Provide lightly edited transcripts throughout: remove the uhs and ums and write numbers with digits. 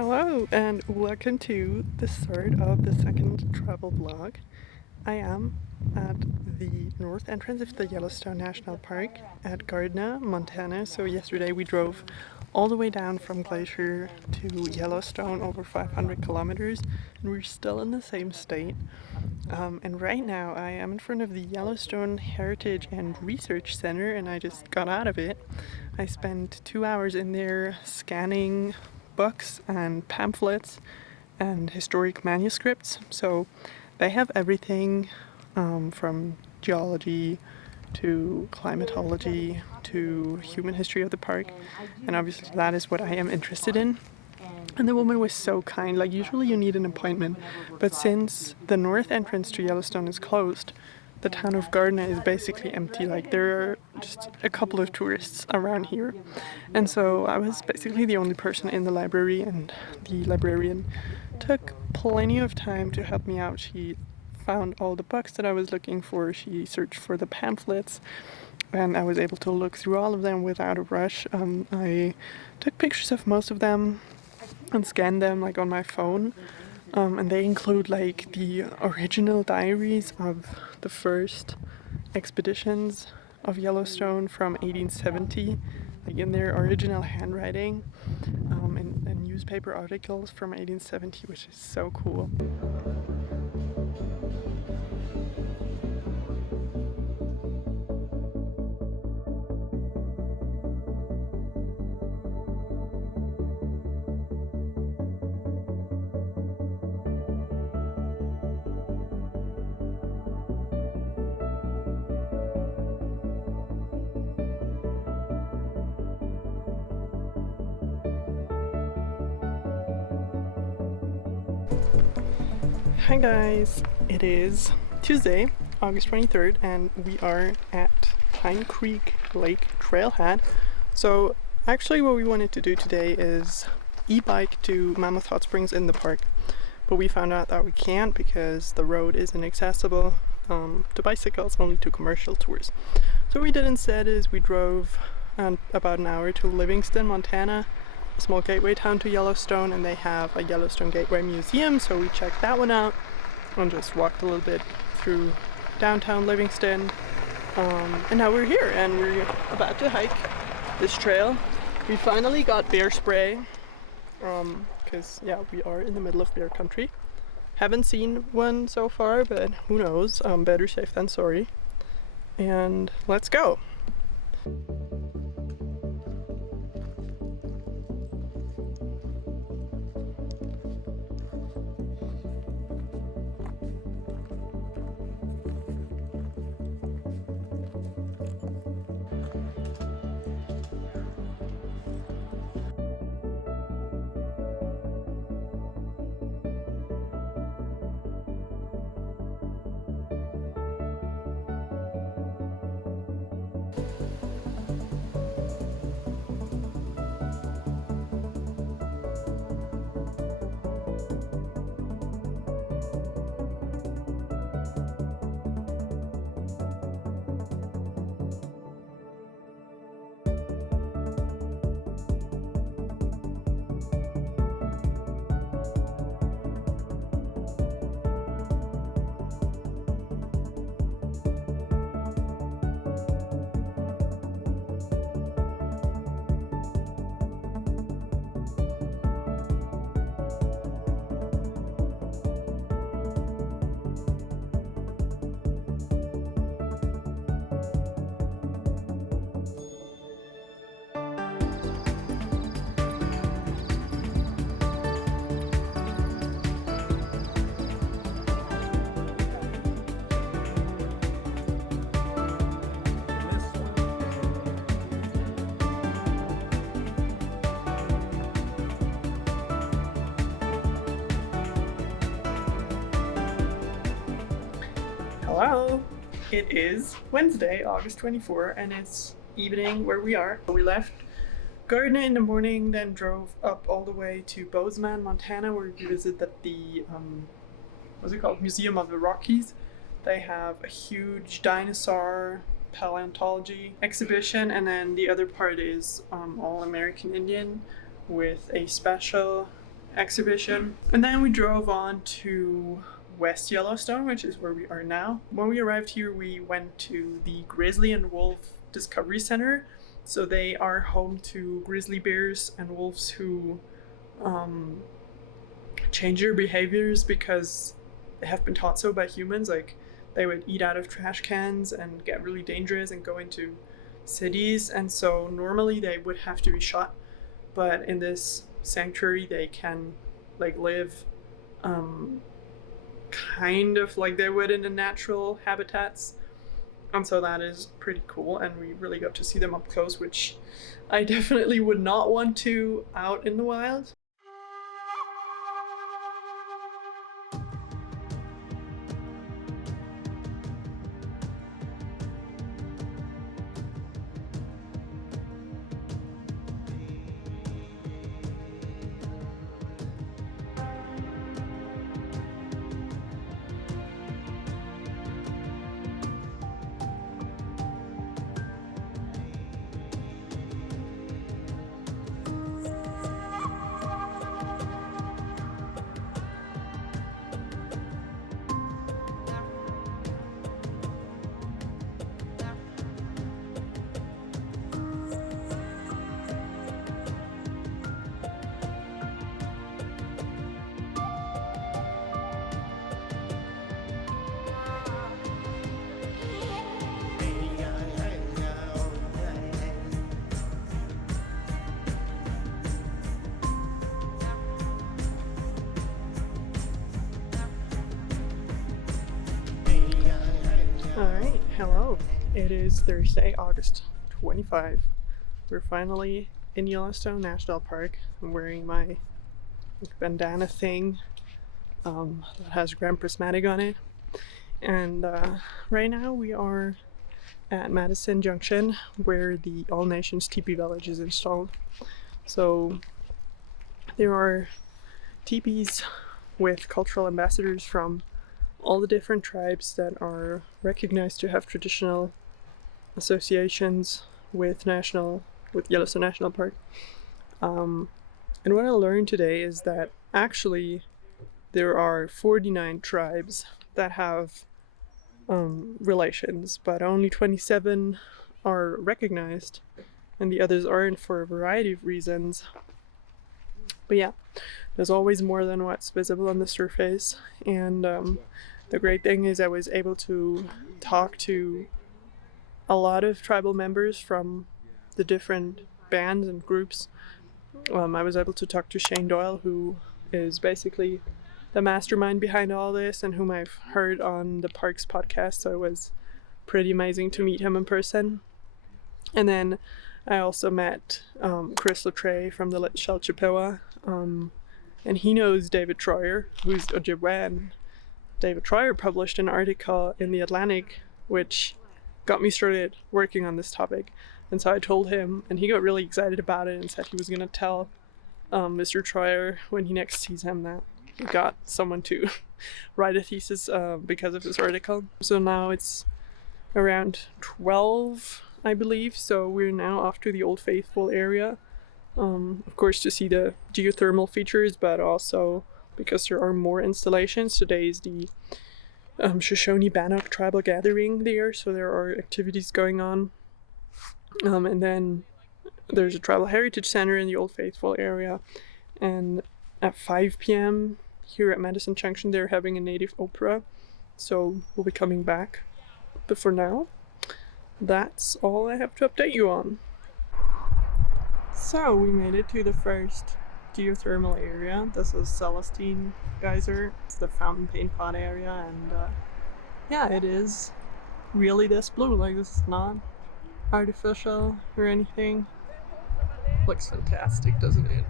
Hello and welcome to the start of the second travel vlog. I am at the north entrance of the Yellowstone National Park at Gardner, Montana. So yesterday we drove all the way down from Glacier to Yellowstone, over 500 kilometers, and we're still in the same state. And right now I am in front of the Yellowstone Heritage and Research Center, and I just got out of it. I spent 2 hours in there scanning books and pamphlets and historic manuscripts. So they have everything from geology to climatology to human history of the park, and obviously that is what I am interested in. And the woman was so kind. Like, usually you need an appointment, but since the north entrance to Yellowstone is closed, the town of Gardner is basically empty. Like, there are just a couple of tourists around here. And so I was basically the only person in the library, and the librarian took plenty of time to help me out. She found all the books that I was looking for. She searched for the pamphlets, and I was able to look through all of them without a rush. I took pictures of most of them and scanned them like on my phone. And they include like the original diaries of the first expeditions of Yellowstone from 1870, like in their original handwriting, and newspaper articles from 1870, which is so cool. Hi guys, it is Tuesday, August 23rd, and we are at Pine Creek Lake Trailhead. So actually what we wanted to do today is e-bike to Mammoth Hot Springs in the park, but we found out that we can't because the road is inaccessible to bicycles, only to commercial tours. So what we did instead is we drove about an hour to Livingston, Montana, a small gateway town to Yellowstone, and they have a Yellowstone Gateway Museum, so we checked that one out and just walked a little bit through downtown Livingston, and now we're here and we're about to hike this trail. We finally got bear spray because yeah, we are in the middle of bear country. Haven't seen one so far, but who knows, better safe than sorry. And let's go. Hello! It is Wednesday, August 24th, and it's evening where we are. We left Gardner in the morning, then drove up all the way to Bozeman, Montana, where we visited the what's it called? Museum of the Rockies. They have a huge dinosaur paleontology exhibition, and then the other part is all American Indian with a special exhibition. And then we drove on to West Yellowstone, which is where we are now. When we arrived here, we went to the Grizzly and Wolf Discovery Center. So they are home to grizzly bears and wolves who change their behaviors because they have been taught so by humans. Like, they would eat out of trash cans and get really dangerous and go into cities, and so normally they would have to be shot, but in this sanctuary they can like live kind of like they would in the natural habitats, and so that is pretty cool, and we really got to see them up close, which I definitely would not want to out in the wild. Alright, hello. It is Thursday, August 25. We're finally in Yellowstone National Park. I'm wearing my bandana thing that has Grand Prismatic on it. And right now we are at Madison Junction, where the All Nations Teepee Village is installed. So there are teepees with cultural ambassadors from all the different tribes that are recognized to have traditional associations with Yellowstone National Park. And what I learned today is that actually there are 49 tribes that have relations, but only 27 are recognized, and the others aren't for a variety of reasons. But yeah, there's always more than what's visible on the surface, and the great thing is I was able to talk to a lot of tribal members from the different bands and groups. I was able to talk to Shane Doyle, who is basically the mastermind behind all this and whom I've heard on the Parks podcast, so it was pretty amazing to meet him in person. And then I also met Chris Latreille from the Litchell Chippewa, and he knows David Troyer, who's Ojibwe, and David Troyer published an article in The Atlantic which got me started working on this topic. And so I told him, and he got really excited about it and said he was going to tell Mr. Troyer when he next sees him that he got someone to write a thesis because of this article. So now it's around 12, I believe, so we're now off to the Old Faithful area, of course to see the geothermal features, but also because there are more installations. Today is the Shoshone-Bannock tribal gathering there, so there are activities going on. And then there's a tribal heritage center in the Old Faithful area, and at 5 p.m. here at Madison Junction they're having a native opera, so we'll be coming back. But for now, that's all I have to update you on. So we made it to the first geothermal area. This is Celestine Geyser. It's the fountain paint pot area, and yeah, it is really this blue. Like, this is not artificial or anything. Looks fantastic, doesn't it?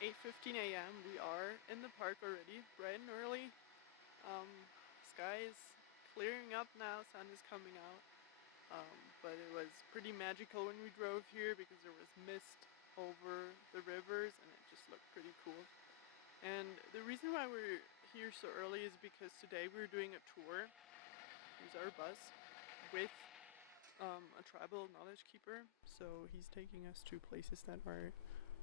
8:15 a.m. We are in the park already, bright and early. Sky is clearing up now, sun is coming out. But it was pretty magical when we drove here because there was mist over the rivers and it just looked pretty cool. And the reason why we're here so early is because today we're doing a tour. Here's our bus with a tribal knowledge keeper. So he's taking us to places that are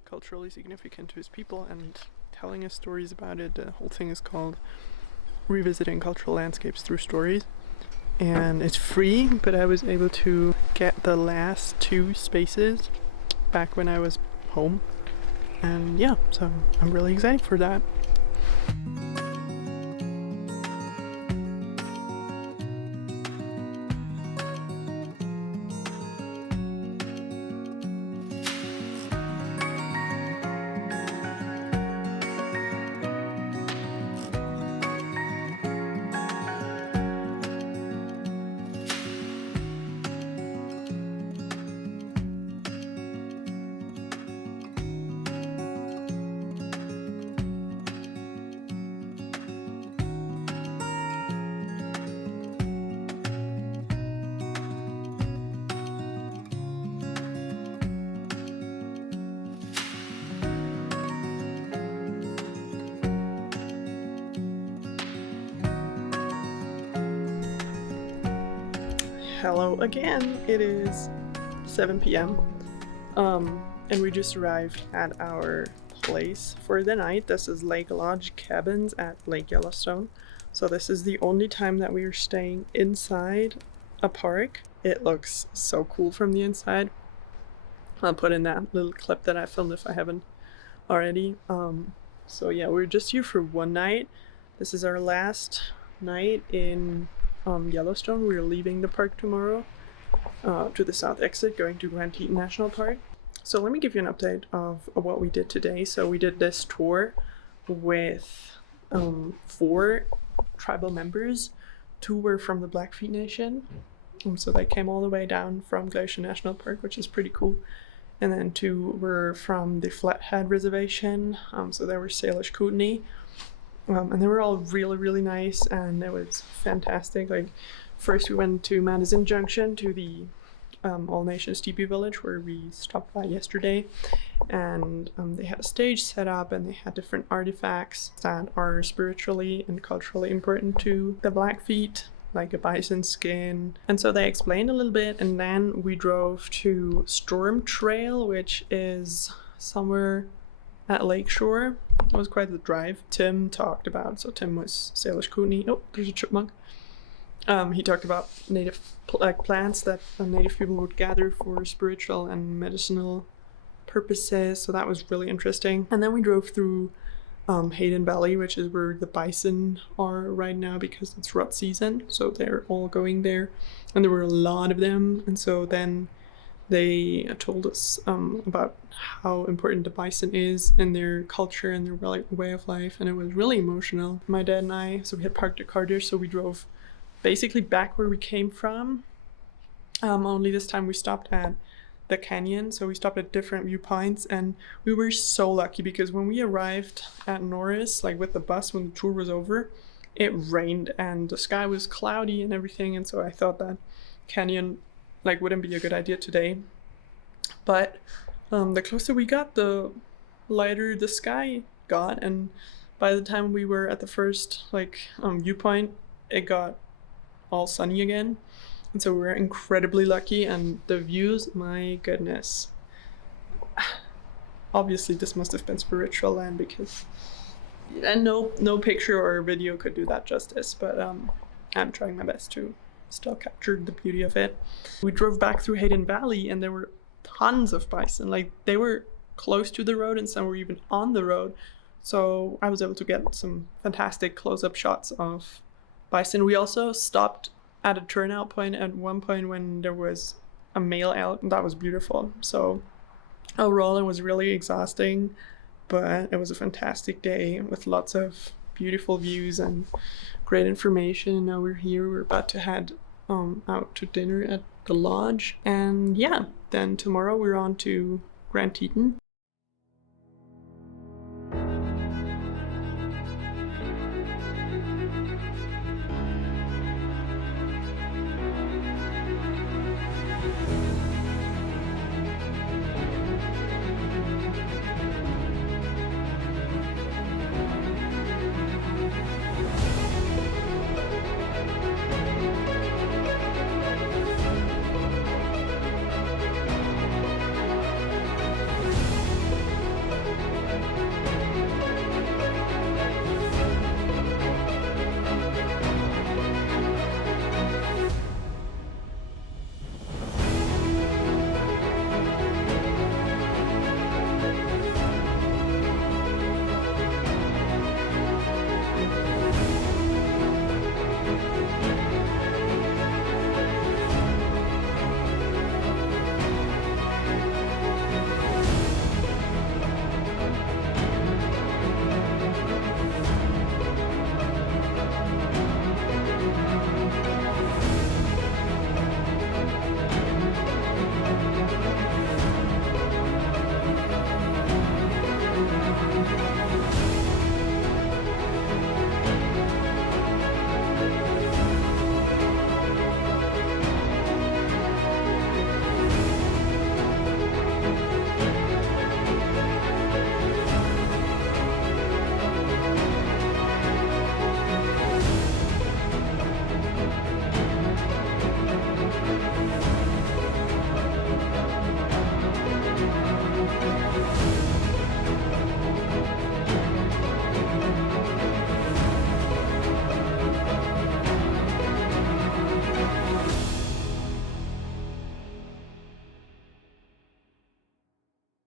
culturally significant to his people and telling us stories about it. The whole thing is called Revisiting Cultural Landscapes Through Stories. And it's free, but I was able to get the last 2 spaces back when I was home. And yeah, so I'm really excited for that. Hello again. It is 7 p.m. And we just arrived at our place for the night. This is Lake Lodge Cabins at Lake Yellowstone. So this is the only time that we are staying inside a park. It looks so cool from the inside. I'll put in that little clip that I filmed if I haven't already. So yeah, we're just here for one night. This is our last night in Yellowstone. We're leaving the park tomorrow to the south exit, going to Grand Teton National Park. So let me give you an update of what we did today. So we did this tour with 4 tribal members. 2 were from the Blackfeet Nation, so they came all the way down from Glacier National Park, which is pretty cool. And then 2 were from the Flathead Reservation, so they were Salish Kootenai. And they were all really, really nice, and it was fantastic. Like, first we went to Madison Junction, to the All Nations Teepee Village, where we stopped by yesterday. And they had a stage set up, and they had different artifacts that are spiritually and culturally important to the Blackfeet, like a bison skin. And so they explained a little bit, and then we drove to Storm Trail, which is somewhere at Lakeshore. It was quite the drive. Tim talked about, so Tim was Salish Kootenai. Oh, there's a chipmunk. He talked about native plants that native people would gather for spiritual and medicinal purposes, so that was really interesting. And then we drove through Hayden Valley, which is where the bison are right now because it's rut season, so they're all going there, and there were a lot of them. And so then they told us about how important the bison is in their culture and their way of life, and it was really emotional. My dad and I, so we had parked a car there, so we drove basically back where we came from. Only this time we stopped at the canyon, so we stopped at different viewpoints, and we were so lucky because when we arrived at Norris, like with the bus, when the tour was over, it rained and the sky was cloudy and everything, and so I thought that canyon wouldn't be a good idea today. But the closer we got, the lighter the sky got, and by the time we were at the first viewpoint, it got all sunny again. And so we were incredibly lucky, and the views, my goodness. Obviously this must have been spiritual land, because no picture or video could do that justice, but I'm trying my best to still capture the beauty of it. We drove back through Hayden Valley, and there were tons of bison. Like, they were close to the road and some were even on the road, so I was able to get some fantastic close-up shots of bison. We also stopped at a turnout point at one point when there was a male elk. That was beautiful. So overall it was really exhausting, but it was a fantastic day with lots of beautiful views and great information. Now we're here, we're about to head out to dinner at the lodge, and yeah, then tomorrow we're on to Grand Teton.